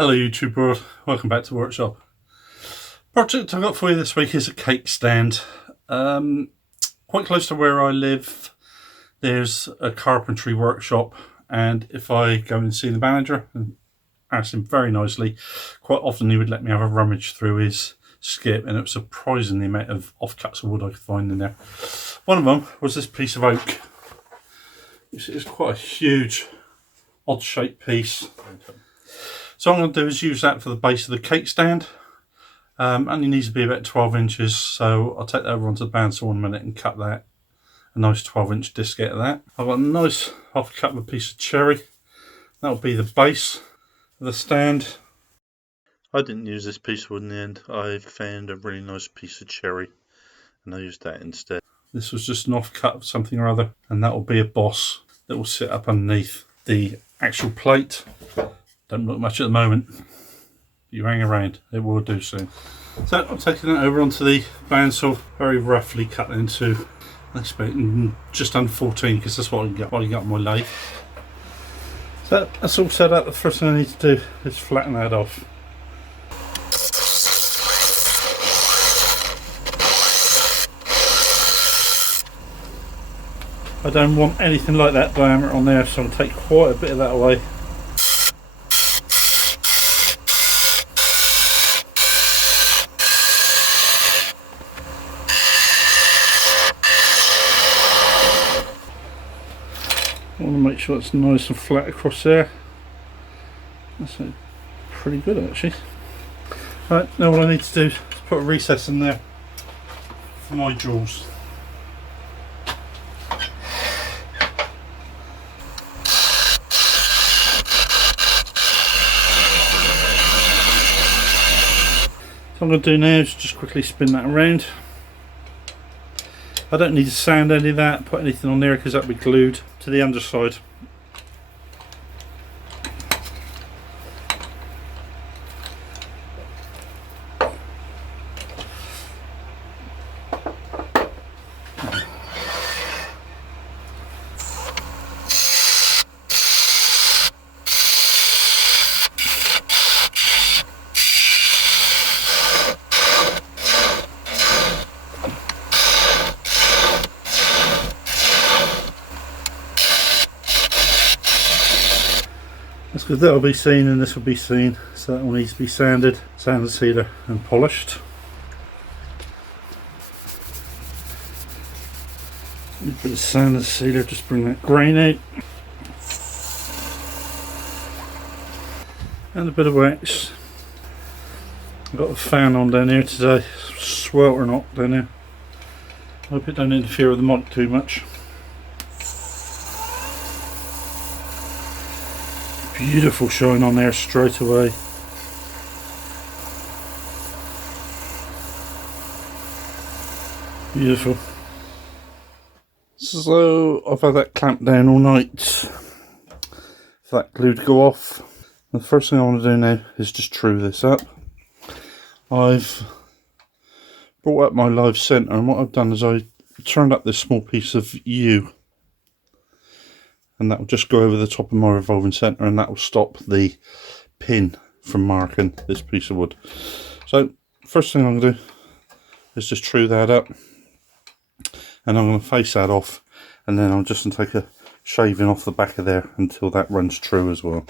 Hello YouTube world, welcome back to Workshop. Project I've got for you this week is a cake stand. Quite close to where I live there's a carpentry workshop, and if I go and see the manager and ask him very nicely, quite often he would let me have a rummage through his skip, and it was surprising the amount of offcuts of wood I could find in there. One of them was this piece of oak. It's quite a huge odd shaped piece. So what I'm going to do is use that for the base of the cake stand. Only needs to be about 12 inches, so I'll take that over onto the bandsaw in a minute and cut that. A nice 12-inch disc out of that. I've got a nice half-cut of a piece of cherry. That'll be the base of the stand. I didn't use this piece of wood in the end. I found a really nice piece of cherry and I used that instead. This was just an off-cut of something or other, and that will be a boss that will sit up underneath the actual plate. Don't look much at the moment. You hang around, it will do soon. So I'm taking it over onto the bandsaw, very roughly cut into, let's say, just under 14, because that's what I got on my lathe. So that's all set up. The first thing I need to do is flatten that off. I don't want anything like that diameter on there, so I'll take quite a bit of that away. I want to make sure it's nice and flat across there. That's pretty good actually. Right, now what I need to do is put a recess in there for my jaws. What I'm going to do now is just quickly spin that around. I don't need to sand any of that, put anything on there, because that'll be glued to the underside. That's good, that'll be seen and this will be seen, so that will need to be sanded, sand and sealer and polished. A bit of sand and sealer, just bring that grain out. And a bit of wax. I've got a fan on down here today, sweltering hot down here. Hope it don't interfere with the mic too much. Beautiful shine on there straight away. Beautiful. So I've had that clamped down all night for that glue to go off. The first thing I want to do now is just true this up. I've brought up my live centre, and what I've done is I turned up this small piece of U, and that will just go over the top of my revolving centre, and that will stop the pin from marking this piece of wood. So first thing I'm going to do is just true that up, and I'm going to face that off, and then I'm just going to take a shaving off the back of there until that runs true as well.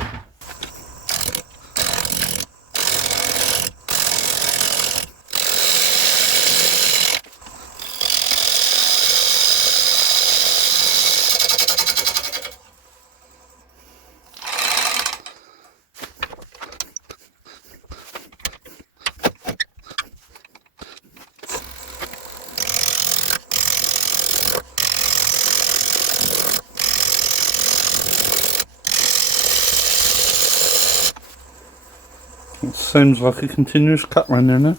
It seems like a continuous cut round there now.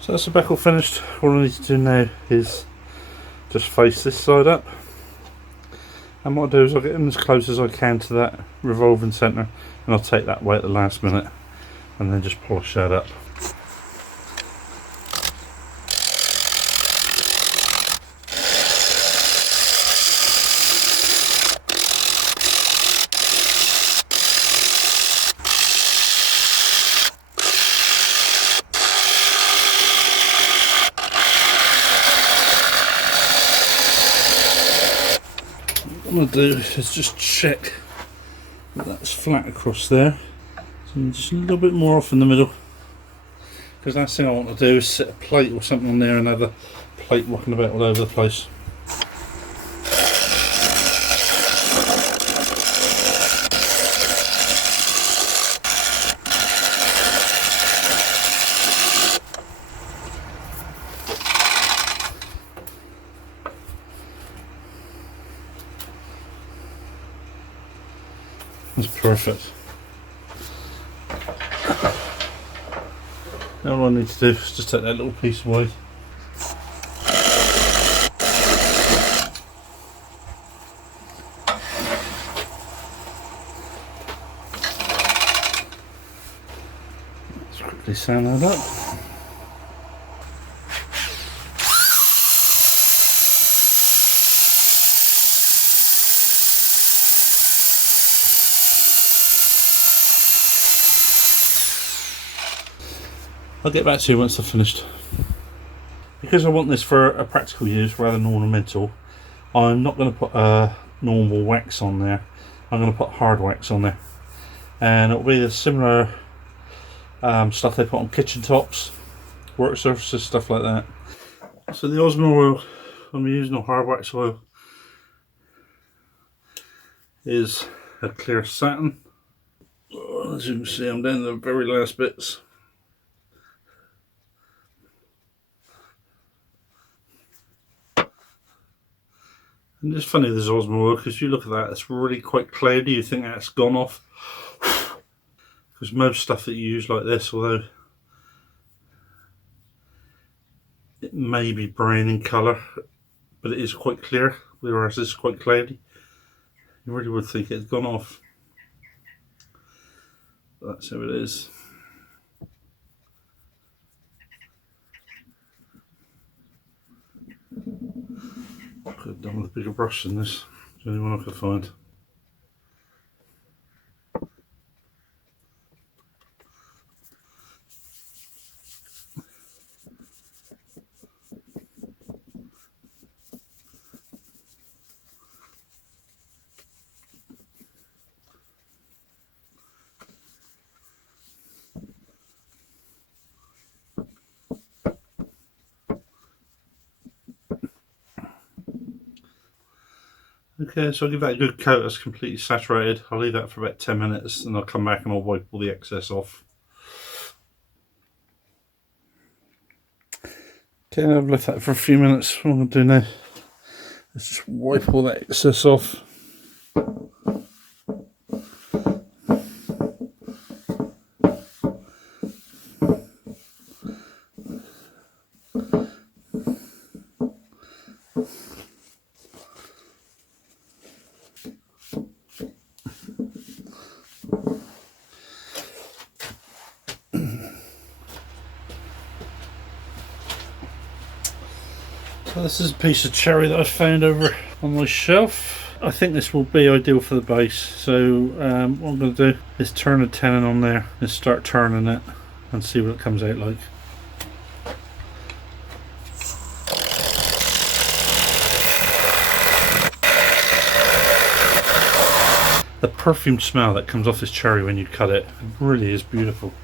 So that's the back all finished. All I need to do now is just face this side up. And what I'll do is I'll get in as close as I can to that revolving centre, and I'll take that away at the last minute and then just polish that up. I'm going to do is just check that that's flat across there. So just a little bit more off in the middle. Because last thing I want to do is set a plate or something on there and have a plate rocking about all over the place. That's perfect. Now all I need to do is just take that little piece away. Let's quickly sand that up. I'll get back to you once I've finished. Because I want this for a practical use rather than ornamental, I'm not going to put normal wax on there. I'm going to put hard wax on there. And it'll be the similar stuff they put on kitchen tops, work surfaces, stuff like that. So the Osmo oil I'm using, or hard wax oil, is a clear satin. As you can see, I'm down to the very last bits. And it's funny, this Osmo oil, because you look at that, it's really quite cloudy. You think that's gone off. Because most stuff that you use like this, although it may be brown in colour, but it is quite clear, whereas this is quite cloudy. You really would think it's gone off. But that's how it is. Could have done with a bigger brush than this. It's the only one I could find. Okay, so I'll give that a good coat. That's completely saturated. I'll leave that for about 10 minutes and I'll come back and I'll wipe all the excess off. Okay, I've left that for a few minutes. What I'm going to do now is just wipe all that excess off. So this is a piece of cherry that I found over on my shelf. I think this will be ideal for the base. So what I'm going to do is turn a tenon on there and start turning it and see what it comes out like. The perfume smell that comes off this cherry when you cut it really is beautiful.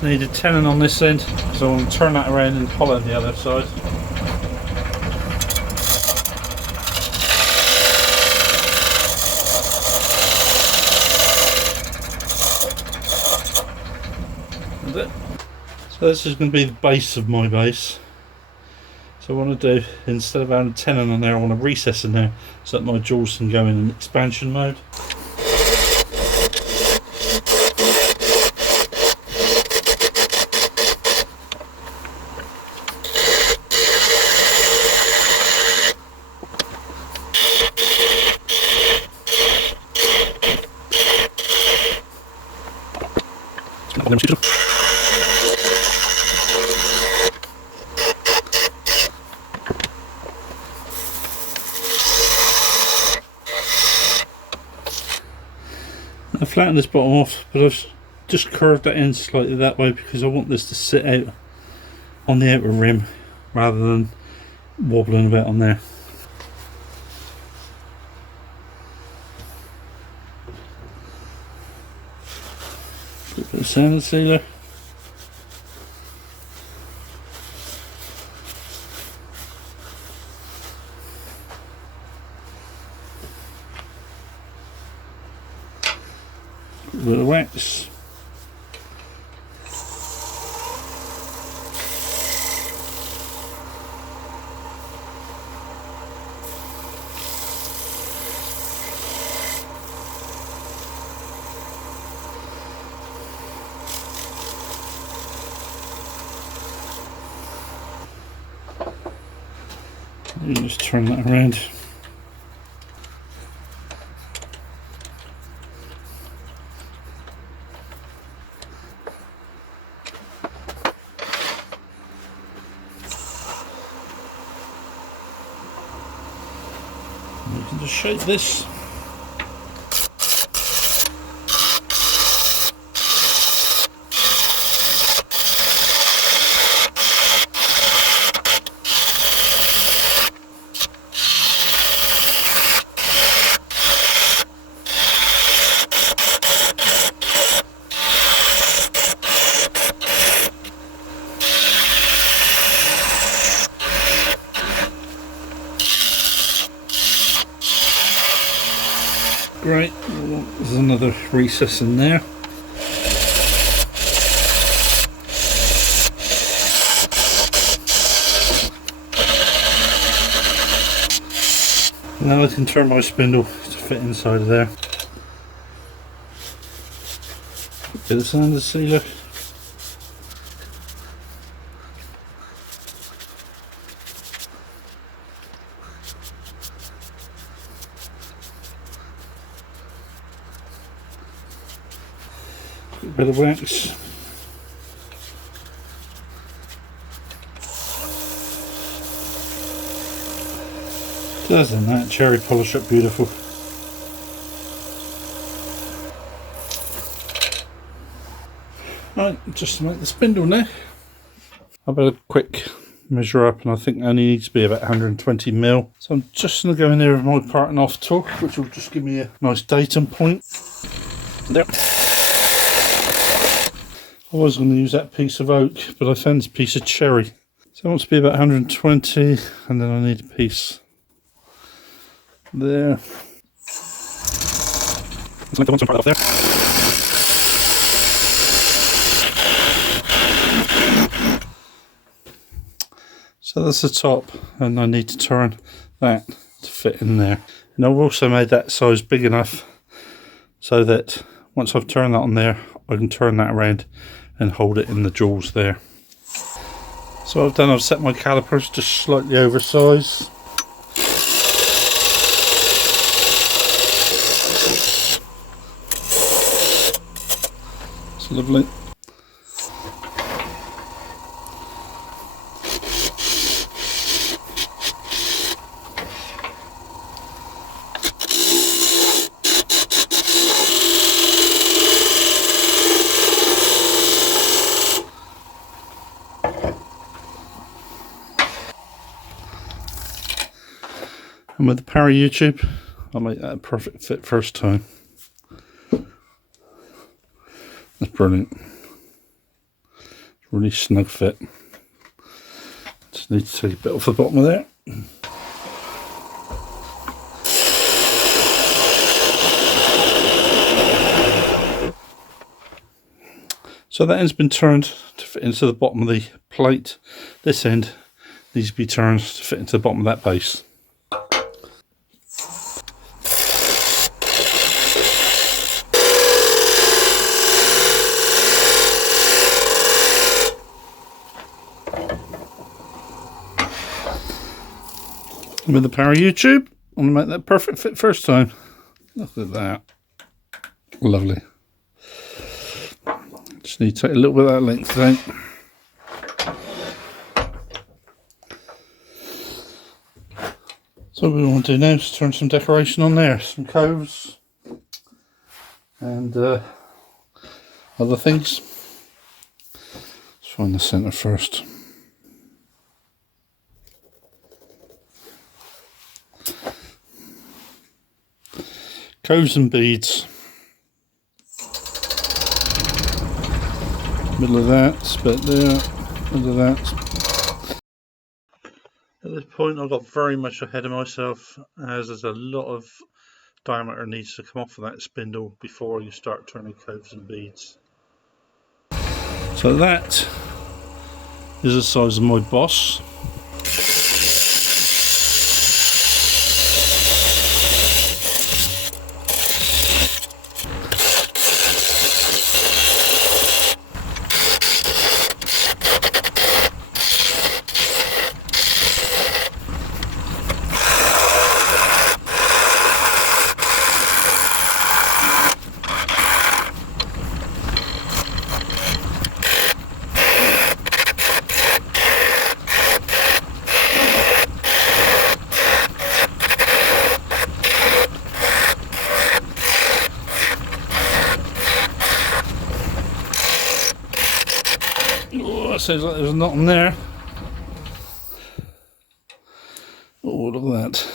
Need a tenon on this end, so I'm going to turn that around and hollow on the other side. That's it. So this is going to be the base of my base. So what I want to do, instead of having a tenon on there, I want a recess in there so that my jaws can go in an expansion mode. I flattened this bottom off, but I've just curved that in slightly that way because I want this to sit out on the outer rim rather than wobbling about on there. A bit of sand sealer. A bit of wax. You just turn that around. You can just shape this. Great, there's another recess in there. Now I can turn my spindle to fit inside of there. Bit of sand sealer. A bit of wax. Doesn't that cherry polish up beautiful? Right, just to make the spindle now. I've had a quick measure up and I think it only needs to be about 120 mil. So I'm just going to go in there with my parting off tool, which will just give me a nice datum point. There. I was going to use that piece of oak, but I found this piece of cherry. So it wants to be about 120, and then I need a piece there. Let's make the one part off there. So that's the top, and I need to turn that to fit in there. And I've also made that size big enough so that once I've turned that on there, I can turn that around and hold it in the jaws there. So what I've done, I've set my calipers just slightly oversized. It's lovely. And with the Power U-tube, I'll make that a perfect fit first time. That's brilliant. Really snug fit. Just need to take a bit off the bottom of there. So that end's been turned to fit into the bottom of the plate. This end needs to be turned to fit into the bottom of that base. With the Power U-tube, I'm going to make that perfect fit first time. Look at that. Lovely. Just need to take a little bit of that length down. So what we want to do now is turn some decoration on there, some coves and other things. Let's find the centre first. Coves and beads. Middle of that, split there, middle of that. At this point I got very much ahead of myself, as there's a lot of diameter needs to come off of that spindle before you start turning coves and beads. So that is the size of my boss. Oh, it sounds like there's nothing there. Oh, look at that.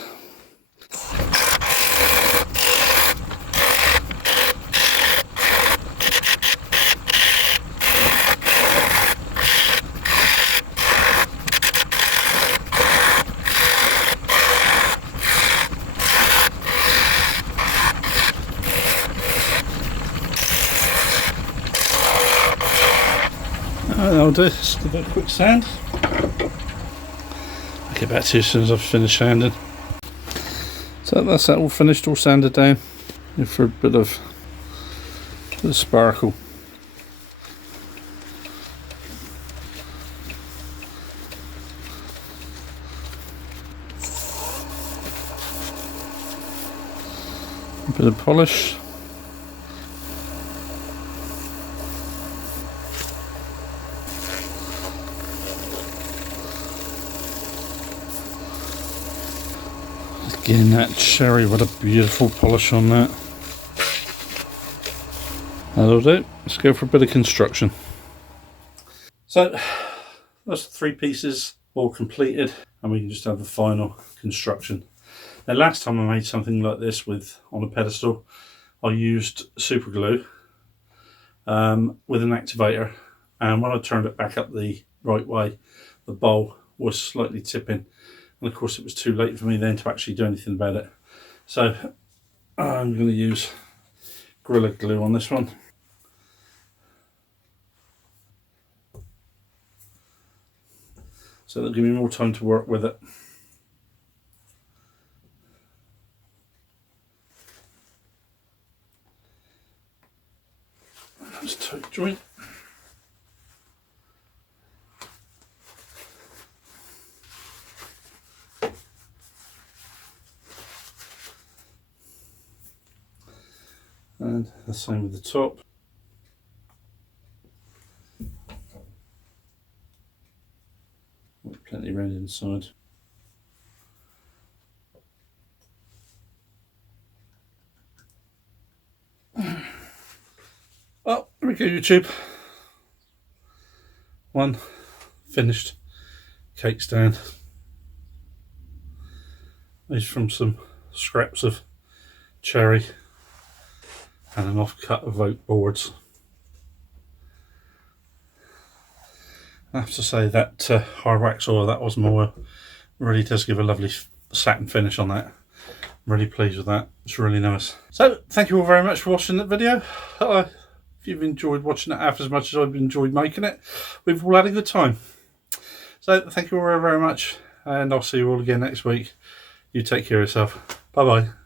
That'll do. Just give it a quick sand. I'll get back to you as soon as I've finished sanding. So that's that all finished, all sanded down. And for a bit of sparkle. A bit of polish. Again, that cherry, what a beautiful polish on that. That'll do. Let's go for a bit of construction. So, that's 3 pieces all completed, and we can just have the final construction. Now, last time I made something like this on a pedestal, I used super glue with an activator, and when I turned it back up the right way, the bowl was slightly tipping. And of course it was too late for me then to actually do anything about it. So I'm going to use Gorilla Glue on this one. So that'll give me more time to work with it. That's a tight joint. And the same with the top. Plenty around inside. Well, there we go, YouTube. One finished cake stand. These from some scraps of cherry and an offcut of oak boards. I have to say that hard wax oil, that was more, really does give a lovely satin finish on that. I'm really pleased with that. It's really nice. So thank you all very much for watching that video. If you've enjoyed watching it half as much as I've enjoyed making it, we've all had a good time. So thank you all very, very much, and I'll see you all again next week. You take care of yourself. Bye bye.